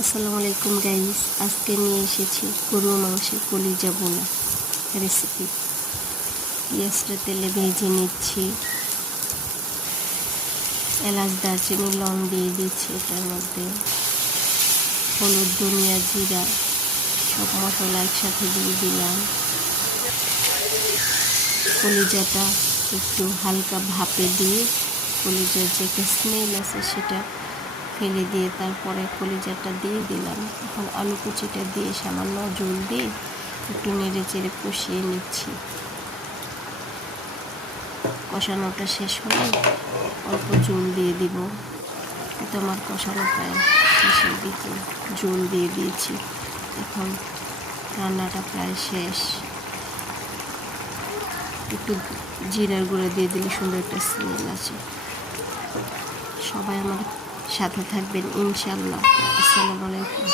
আসসালামু আলাইকুম গাইস, আজকে নিয়ে এসেছি গরুর মাংসের কলিজা বোনা রেসিপি। পেঁয়াজটা তেলে ভেজে নিচ্ছি, এলাচ দারচিনি লং দিয়ে দিচ্ছি, এটার মধ্যে হলুদ ধনিয়া জিরা সব মশলা একসাথে দিয়ে দিলাম। কলিজাটা একটু হালকা ভাপে দিয়ে কলিজার যে একটা স্মেল আছে সেটা ফেলে দিয়ে তারপরে কলিজাটা দিয়ে দিলাম। এখন আলু কুচিটা দিয়ে সামান্য জল দিয়ে একটু নেড়ে চেড়ে কষিয়ে নিচ্ছি। কষানোটা শেষ হলে অল্প জল দিয়ে দিব। কিন্তু আমার কষানো প্রায় শেষের দিকে, জল দিয়ে দিয়েছি। এখন রান্নাটা প্রায় শেষ। একটু জিরার গুঁড়া দিয়ে দিলে সুন্দর একটা স্মেল আছে। সবাই আমার সাথে থাকবেন ইনশাল্লাহ। আসসালামু আলাইকুম।